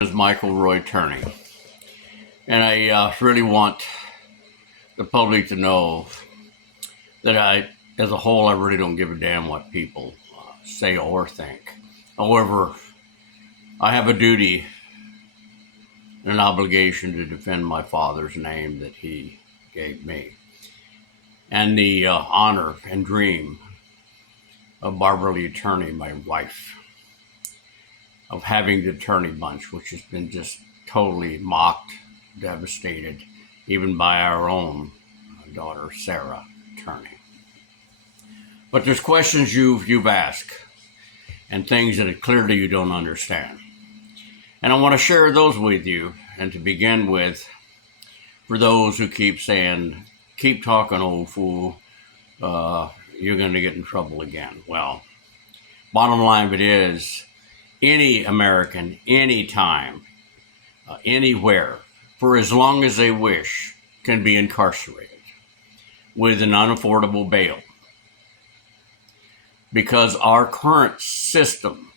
Is Michael Roy Turney, and I really want the public to know that as a whole, I really don't give a damn what people say or think. However, I have a duty and an obligation to defend my father's name that he gave me, and the honor and dream of Barbara Lee Turney, my wife, of having the Turney Bunch, which has been just totally mocked, devastated, even by our own daughter, Sarah Turney. But there's questions you've asked and things that clearly you don't understand. And I want to share those with you. And to begin with, for those who keep saying, keep talking, old fool, you're going to get in trouble again. Well, bottom line of it is, any American, anytime, anywhere, for as long as they wish, can be incarcerated with an unaffordable bail. Because our current system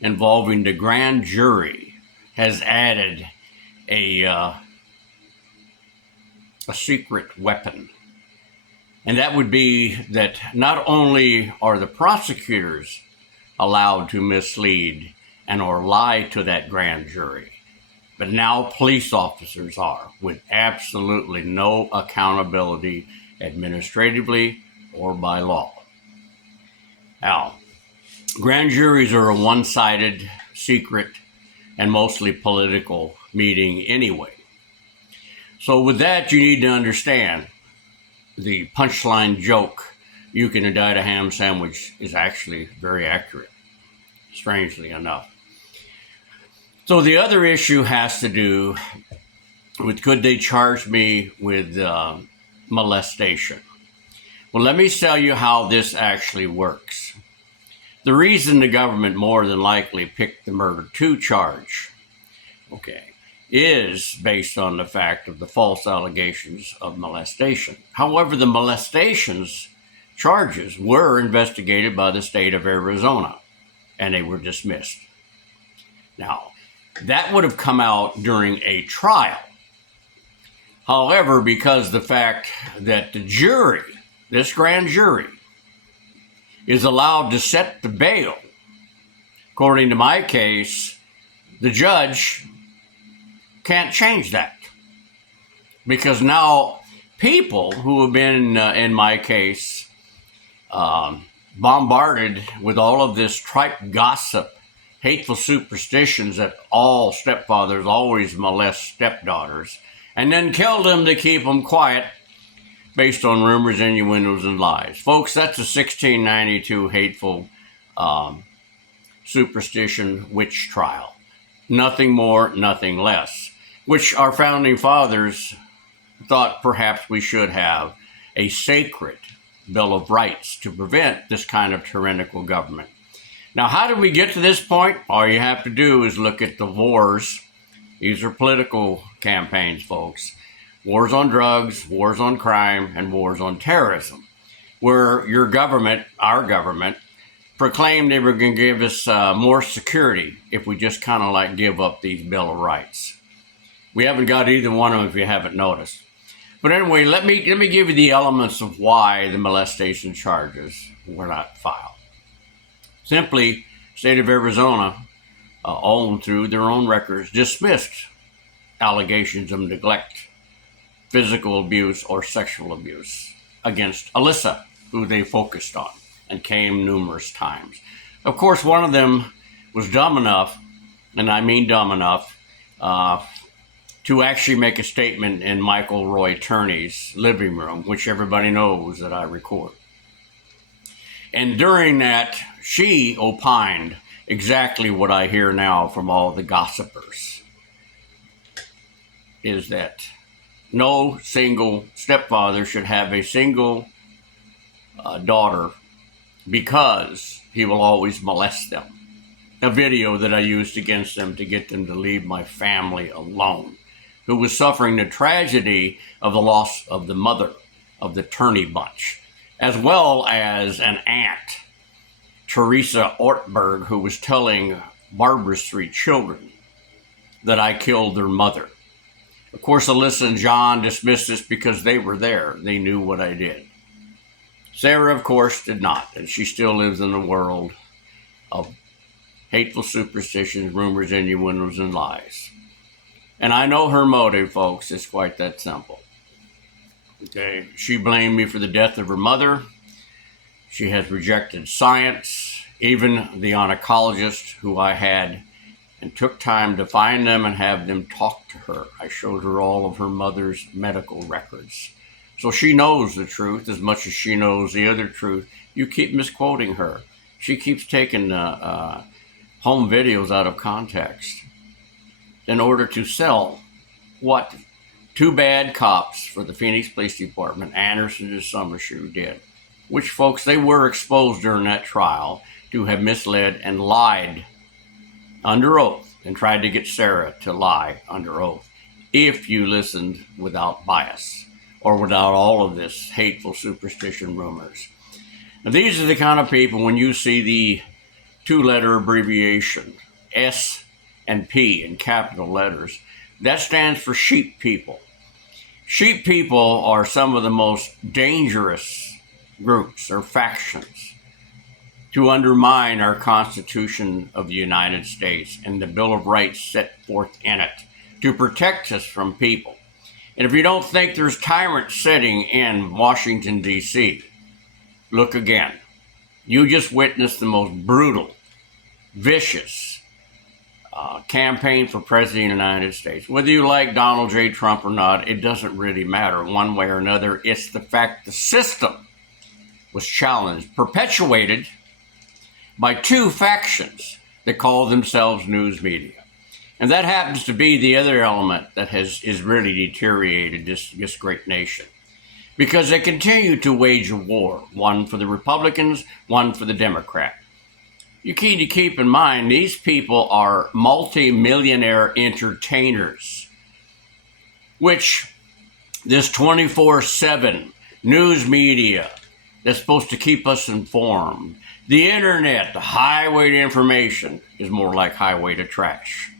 involving the grand jury has added a secret weapon. And that would be that not only are the prosecutors allowed to mislead and or lie to that grand jury, but now police officers are, with absolutely no accountability administratively or by law. Now, grand juries are a one-sided, secret, and mostly political meeting anyway. So with that, you need to understand the punchline joke, you can indict a ham sandwich, is actually very accurate, strangely enough. So the other issue has to do with, could they charge me with molestation? Well, let me tell you how this actually works. The reason the government more than likely picked the murder 2 charge, is based on the fact of the false allegations of molestation. However, the molestations charges were investigated by the state of Arizona, and they were dismissed. Now, that would have come out during a trial. However, because the fact that the jury, this grand jury, is allowed to set the bail, according to my case, the judge can't change that. Because now people who have been, in my case, bombarded with all of this tripe gossip, hateful superstitions that all stepfathers always molest stepdaughters, and then kill them to keep them quiet based on rumors, innuendos, and lies. Folks, that's a 1692 hateful superstition witch trial. Nothing more, nothing less. Which our founding fathers thought perhaps we should have a sacred Bill of Rights to prevent this kind of tyrannical government. Now, how did we get to this point? All you have to do is look at the wars. These are political campaigns, folks. Wars on drugs, wars on crime, and wars on terrorism, where your government, our government, proclaimed they were going to give us more security if we just kind of like give up these Bill of Rights. We haven't got either one of them if you haven't noticed. But anyway, let me give you the elements of why the molestation charges were not filed. Simply, state of Arizona, all through their own records, dismissed allegations of neglect, physical abuse, or sexual abuse against Alyssa, who they focused on and came numerous times. Of course, one of them was dumb enough, and I mean dumb enough, to actually make a statement in Michael Roy Turney's living room, which everybody knows that I record. And during that, she opined exactly what I hear now from all the gossipers, is that no single stepfather should have a single daughter because he will always molest them. A video that I used against them to get them to leave my family alone, who was suffering the tragedy of the loss of the mother of the Turney Bunch, as well as an aunt, Teresa Ortberg, who was telling Barbara's 3 children that I killed their mother. Of course, Alyssa and John dismissed this because they were there. They knew what I did. Sarah, of course, did not, and she still lives in a world of hateful superstitions, rumors, innuendos, and lies. And I know her motive, folks. It's quite that simple. Okay, she blamed me for the death of her mother. She has rejected science, even the oncologist who I had, and took time to find them and have them talk to her. I showed her all of her mother's medical records. So she knows the truth as much as she knows the other truth. You keep misquoting her. She keeps taking home videos out of context in order to sell what two bad cops for the Phoenix Police Department, Anderson and Summershoe, did. Which, folks, they were exposed during that trial to have misled and lied under oath and tried to get Sarah to lie under oath if you listened without bias or without all of this hateful superstition rumors. Now, these are the kind of people, when you see the two-letter abbreviation, S and P in capital letters, that stands for sheep people. Sheep people are some of the most dangerous groups or factions to undermine our Constitution of the United States and the Bill of Rights set forth in it to protect us from people. And if you don't think there's tyrants sitting in Washington, D.C., look again. You just witnessed the most brutal, vicious campaign for president of the United States. Whether you like Donald J. Trump or not, it doesn't really matter one way or another. It's the fact the system was challenged, perpetuated by two factions that call themselves news media. And that happens to be the other element that is really deteriorated this great nation. Because they continue to wage a war, one for the Republicans, one for the Democrats. You need to keep in mind, these people are multi-millionaire entertainers, which this 24/7 news media that's supposed to keep us informed, the internet, the highway to information, is more like highway to trash.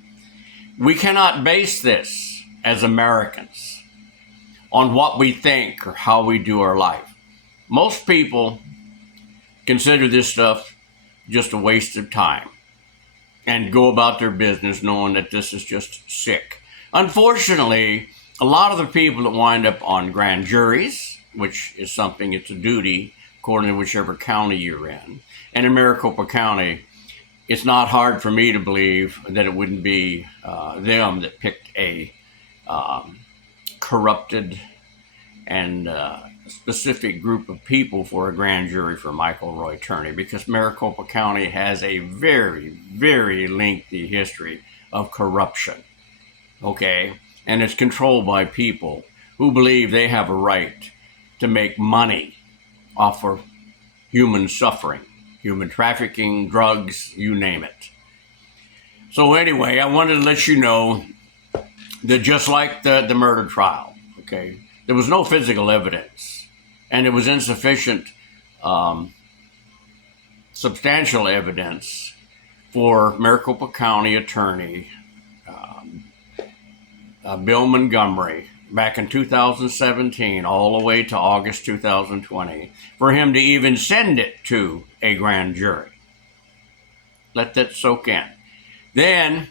We cannot base this as Americans on what we think or how we do our life. Most people consider this stuff just a waste of time and go about their business knowing that this is just sick. Unfortunately, a lot of the people that wind up on grand juries, which is something, it's a duty according to whichever county you're in, and in Maricopa County, it's not hard for me to believe that it wouldn't be them that picked a corrupted and specific group of people for a grand jury for Michael Roy Turney, because Maricopa County has a very, very lengthy history of corruption, okay? And it's controlled by people who believe they have a right to make money off of human suffering, human trafficking, drugs, you name it. So anyway, I wanted to let you know that just like the murder trial, okay, there was no physical evidence, and it was insufficient substantial evidence for Maricopa County Attorney Bill Montgomery back in 2017 all the way to August 2020 for him to even send it to a grand jury. Let that soak in. Then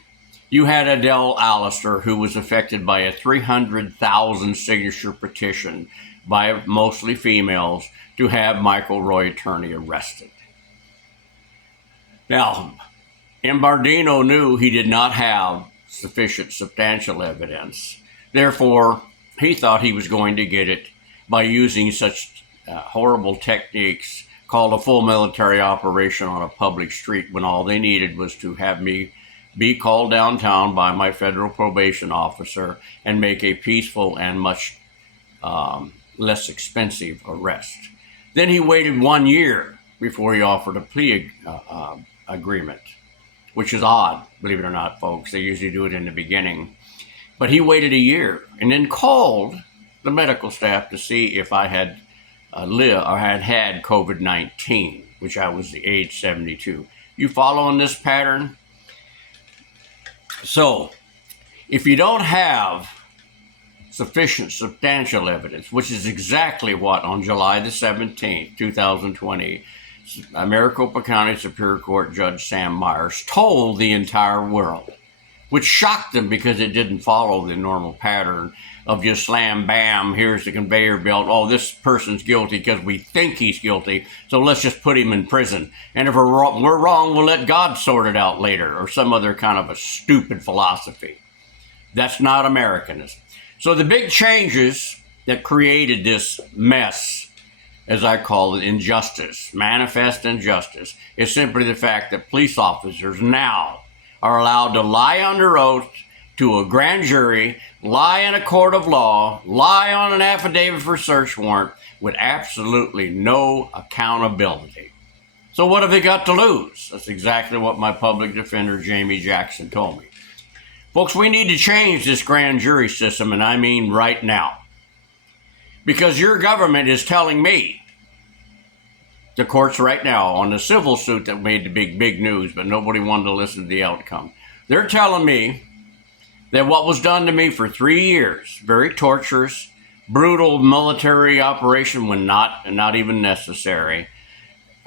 you had Adele Allister, who was affected by a 300,000 signature petition by mostly females to have Michael Roy Turney arrested. Now, Imbardino knew he did not have sufficient substantial evidence. Therefore, he thought he was going to get it by using such horrible techniques called a full military operation on a public street, when all they needed was to have me be called downtown by my federal probation officer and make a peaceful and much less expensive arrest. Then he waited 1 year before he offered a plea agreement, which is odd, believe it or not, folks. They usually do it in the beginning. But he waited a year and then called the medical staff to see if I had lived or had COVID-19, which I was the age 72. You following this pattern? So If you don't have sufficient substantial evidence, which is exactly what on July the 17th, 2020, Maricopa County Superior Court Judge Sam Myers told the entire world, which shocked them because it didn't follow the normal pattern of just slam, bam, here's the conveyor belt. Oh, this person's guilty because we think he's guilty, so let's just put him in prison. And if we're wrong, we'll let God sort it out later, or some other kind of a stupid philosophy. That's not Americanism. So the big changes that created this mess, as I call it, injustice, manifest injustice, is simply the fact that police officers now are allowed to lie under oath to a grand jury, lie in a court of law, lie on an affidavit for search warrant with absolutely no accountability. So what have they got to lose? That's exactly what my public defender, Jamie Jackson, told me. Folks, we need to change this grand jury system, and I mean right now. Because your government is telling me, the courts right now, on the civil suit that made the big news, but nobody wanted to listen to the outcome. They're telling me that what was done to me for 3 years, very torturous, brutal military operation when not even necessary,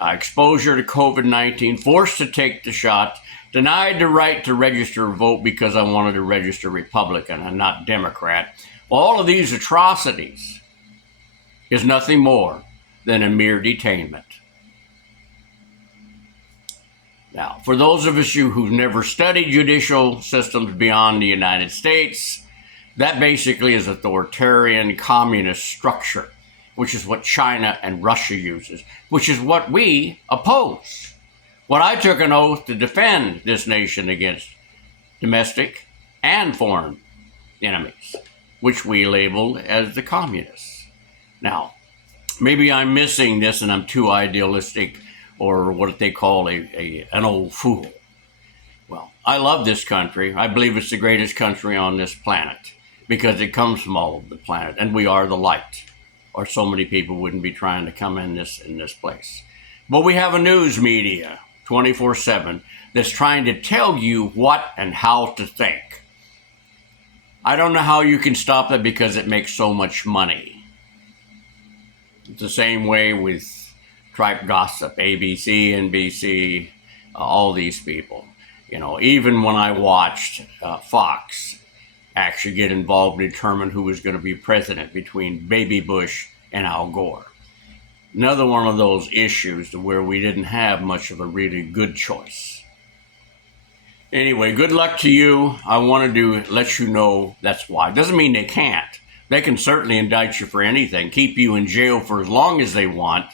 exposure to COVID-19, forced to take the shot, denied the right to register a vote because I wanted to register Republican and not Democrat. All of these atrocities is nothing more than a mere detainment. Now, for those of us who've never studied judicial systems beyond the United States, that basically is authoritarian communist structure, which is what China and Russia uses, which is what we oppose. When I took an oath to defend this nation against domestic and foreign enemies, which we labeled as the communists. Now, maybe I'm missing this and I'm too idealistic, or what they call an old fool. Well, I love this country. I believe it's the greatest country on this planet because it comes from all over the planet, and we are the light, or so many people wouldn't be trying to come in this place. But we have a news media 24/7 that's trying to tell you what and how to think. I don't know how you can stop that because it makes so much money. It's the same way with tripe gossip, ABC, NBC, all these people. You know, even when I watched Fox actually get involved and determine who was going to be president between Baby Bush and Al Gore. Another one of those issues where we didn't have much of a really good choice. Anyway, good luck to you. I wanted to let you know that's why. Doesn't mean they can't. They can certainly indict you for anything, keep you in jail for as long as they want.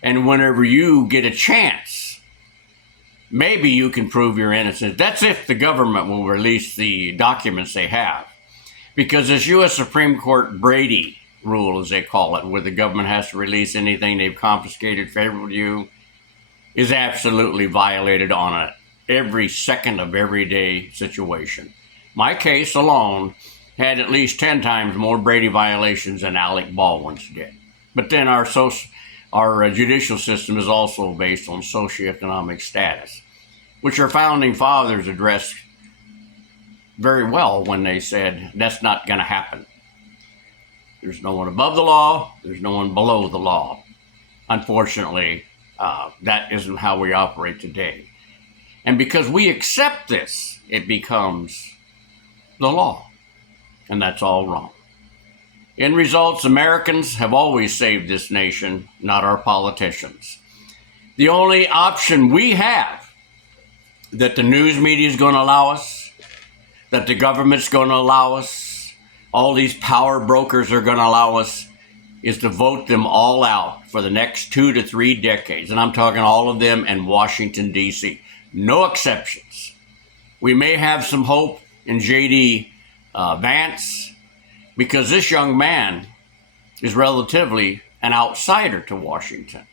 And whenever you get a chance, maybe you can prove your innocence. That's if the government will release the documents they have. Because this U.S. Supreme Court Brady rule, as they call it, where the government has to release anything they've confiscated favorable to you, is absolutely violated on every second of everyday situation. My case alone had at least 10 times more Brady violations than Alec Baldwin's did. But then our judicial system is also based on socioeconomic status, which our founding fathers addressed very well when they said that's not going to happen. There's no one above the law. There's no one below the law. Unfortunately, that isn't how we operate today. And because we accept this, it becomes the law. And that's all wrong. In results, Americans have always saved this nation, not our politicians. The only option we have that the news media is going to allow us, that the government's going to allow us, all these power brokers are going to allow us, is to vote them all out for the next 2 to 3 decades. And I'm talking all of them in Washington, D.C. No exceptions. We may have some hope in J.D. Vance, because this young man is relatively an outsider to Washington.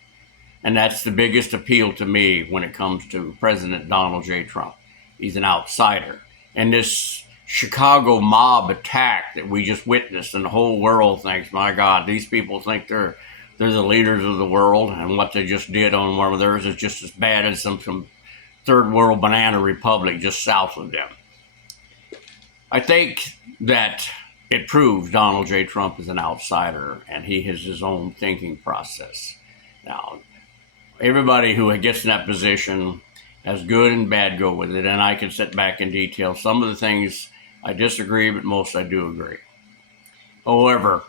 And that's the biggest appeal to me when it comes to President Donald J. Trump. He's an outsider. And this Chicago mob attack that we just witnessed, and the whole world thinks, my God, these people think they're the leaders of the world, and what they just did on one of theirs is just as bad as some third world banana republic just south of them. I think that it proves Donald J. Trump is an outsider and he has his own thinking process. Now, everybody who gets in that position has good and bad go with it, and I can sit back and detail some of the things I disagree, but most I do agree. However,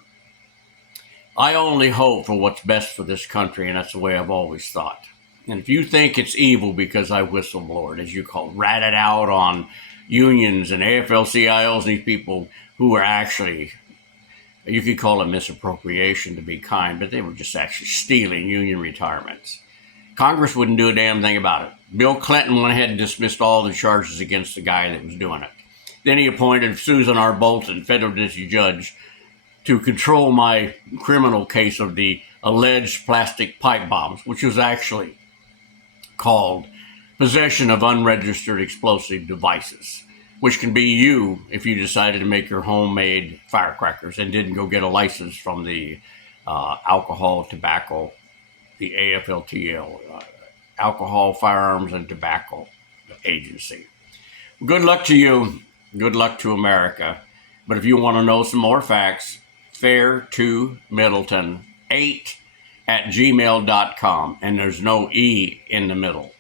I only hope for what's best for this country, and that's the way I've always thought. And if you think it's evil because I whistleblowered, as you call it, ratted out on unions and AFL-CIOs, these people who were actually, you could call it misappropriation to be kind, but they were just actually stealing union retirements. Congress wouldn't do a damn thing about it. Bill Clinton went ahead and dismissed all the charges against the guy that was doing it. Then he appointed Susan R. Bolton, federal district judge, to control my criminal case of the alleged plastic pipe bombs, which was actually called possession of unregistered explosive devices, which can be you if you decided to make your homemade firecrackers and didn't go get a license from the alcohol, tobacco, the AFL-CIO, Alcohol, Firearms, and Tobacco Agency. Good luck to you. Good luck to America. But if you want to know some more facts, fair2middleton8 at gmail.com. And there's no E in the middle.